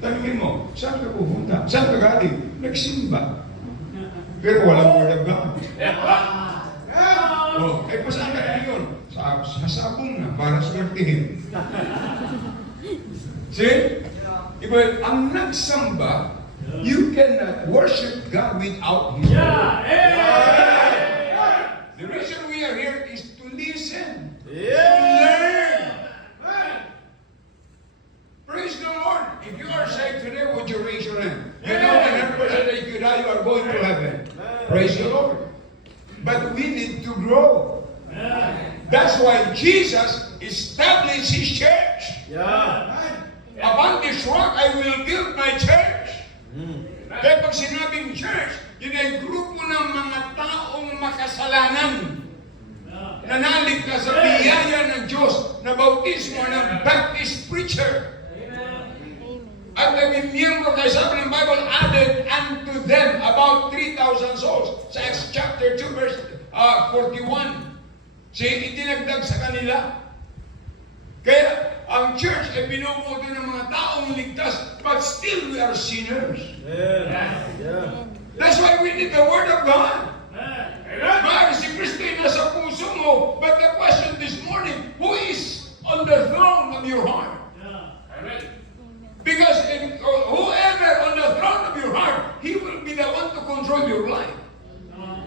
Tanungin mo, saan ka pupunta? Saan ka galing? Nagsimba. Pero walang word of God. Oh, ay pasan ka rin yun? Sa sabong na, para swertihin. See? Iba, ang nagsamba, you cannot worship God without His word. The reason we are here is to listen, to learn. Praise the Lord. If you are saved today, would you raise your hand? You know 100% that if you die, you are going to heaven. Praise the Lord. But we need to grow. That's why Jesus established His church. Upon this rock, I will build my church. Kaya pag sinabing church, yun ay grupo ng mga taong makasalanan na naligtas sa biyaya ng Diyos na bautismo ng Baptist preacher. At naging miyembro kay sabi ng Bible, added unto them about 3,000 souls. Sa Acts chapter 2 verse 41. See, itinagdag sa kanila. Kaya ang church ay binubuo ng mga taong ligtas, but still we are sinners. That's why we need the Word of God. Mahal si Kristo ay nasa puso mo, but the question this morning, who is on the throne of your heart?